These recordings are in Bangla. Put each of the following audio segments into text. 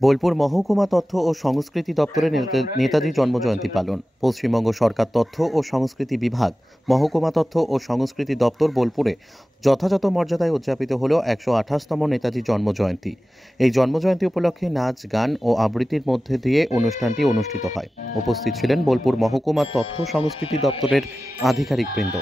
বোলপুর মহকুমা তথ্য ও সংস্কৃতি দপ্তরে নেতাজি জন্মজয়ন্তী পালন। পশ্চিমবঙ্গ সরকার তথ্য ও সংস্কৃতি বিভাগ, মহকুমা তথ্য ও সংস্কৃতি দপ্তর বোলপুরে যথাযথ মর্যাদায় উদযাপিত হল 128তম নেতাজি জন্মজয়ন্তী। এই জন্মজয়ন্তী উপলক্ষে নাচ, গান ও আবৃত্তির মধ্যে দিয়ে অনুষ্ঠানটি অনুষ্ঠিত হয়। উপস্থিত ছিলেন বোলপুর মহকুমা তথ্য সংস্কৃতি দপ্তরের আধিকারিকবৃন্দ।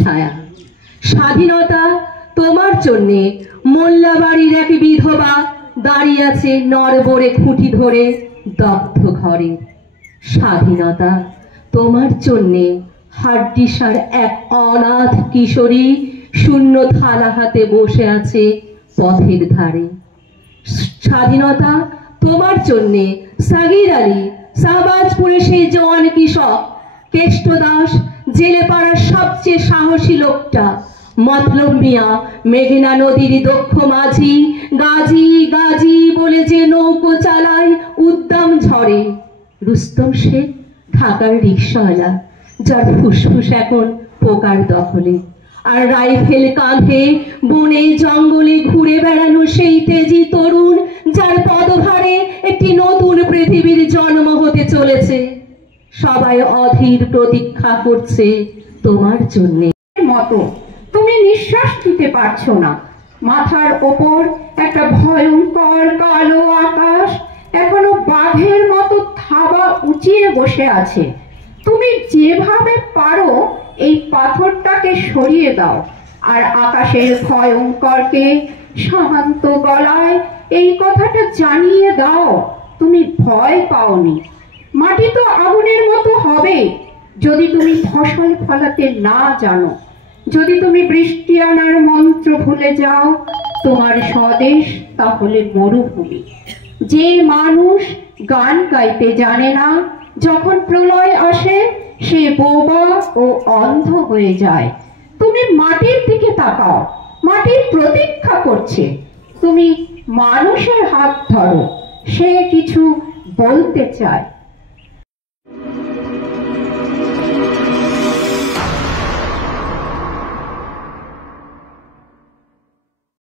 ছায়া। স্বাধীনতা তোমার জন্যে মোল্লাবাড়ির এক বিধবা দাঁড়িয়ে আছে নরবরে খুঁটি ধরে দগ্ধ ঘরে। স্বাধীনতা তোমার জন্যে হাড্ডিসার এক অনাথ কিশোরী শূন্য থালা হাতে বসে আছে পথের ধারে। স্বাধীনতা তোমার জন্যে সাগির আলী শাহবাজপুরে সেই জওয়ান কৃষক, কেষ্ট দাস জেলে পাড়ার সবচেয়ে সাহসী লোকটা, মতলব মিয়া মেঘনা নদীর দক্ষ মাঝি, গাজী গাজী বলে যে নৌকো চালায় উদ্দাম ঝড়ে, রুস্তম শেখ ঢাকার রিক্সাওয়ালা যার ফুসফুস এখন পোকার দখলে, আর রাইফেল কাঁধে বনে জঙ্গলে ঘুরে বেড়ানো সেই তেজি তরুণ যার পদভারে একটি নতুন পৃথিবীর জন্ম হতে চলেছে। সবাই অধীর প্রতীক্ষা করছে তোমার জন্য। মতো তুমি নিঃশ্বাস নিতে পারছো না। মাথার ওপর একটা ভয়ঙ্কর কালো আকাশ এখনো বাঘের মতো থাবা উঁচিয়ে বসে আছে। তুমি যেভাবে পারো এই পাথরটাকে সরিয়ে দাও আর আকাশের ভয়ঙ্করকে শান্ত গলায় এই কথাটা জানিয়ে দাও তুমি ভয় পাওনি। মাটি তো আগুনের মতো হবে যদি তুমি ফসল ফলাতে না জানো, যদি তুমি বৃষ্টি আনার মন্ত্র ভুলে যাও। তোমার স্বদেশ তাহলে মরুভূমি। যে মানুষ গান গাইতে জানে না, যখন প্রলয় আসে সে বোবা ও অন্ধ হয়ে যায়। তুমি মাটির দিকে তাকাও, মাটি প্রতীক্ষা করছে। তুমি মানুষের হাত ধরো, সে কিছু বলতে চায়।